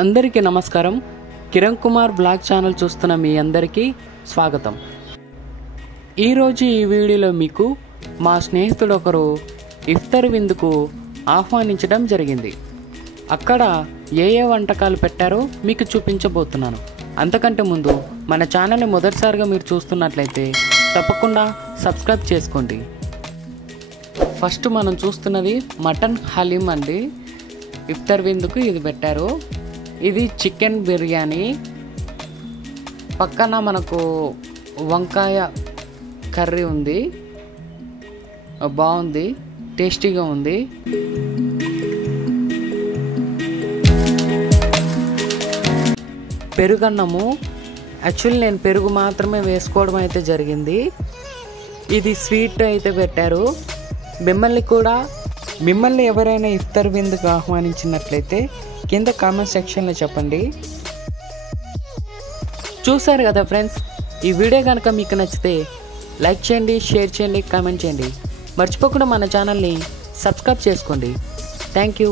అందరికీ నమస్కారం. Kiran Kumar blog channel చూస్తున్న మీ అందరికీ స్వాగతం. ఈరోజు ఈ వీడియోలో మీకు మా స్నేహితుడు ఒకరు ఇఫ్తార్ విందుకు ఆహ్వానించడం జరిగింది. అక్కడ ఏ వంటకాలు పెట్టారో మీకు చూపించబోతున్నాను. అంతకంటే ముందు మన ఛానల్ని మొదటిసారిగా మీరు చూస్తున్నట్లయితే తప్పకుండా సబ్స్క్రైబ్ చేసుకోండి. ఫస్ట్ మనం చూస్తున్నది మటన్ హలీం అండి. ఇఫ్తార్ విందుకు ఇది పెట్టారు. ఇది చికెన్ బిర్యానీ, పక్కన మనకు వంకాయ కర్రీ ఉంది. బాగుంది, టేస్టీగా ఉంది. పెరుగన్నము. యాక్చువల్లీ నేను పెరుగు మాత్రమే వేసుకోవడం అయితే జరిగింది. ఇది స్వీట్ అయితే పెట్టారు. మిమ్మల్ని ఎవరైనా ఇఫ్తార్ విందుకు ఆహ్వానించినట్లయితే కింద కామెంట్ సెక్షన్లో చెప్పండి. చూసారు కదా ఫ్రెండ్స్, ఈ వీడియో కనుక మీకు నచ్చితే లైక్ చేయండి, షేర్ చేయండి, కామెంట్ చేయండి. మర్చిపోకుండా మన ఛానల్ని సబ్స్క్రైబ్ చేసుకోండి. Thank you.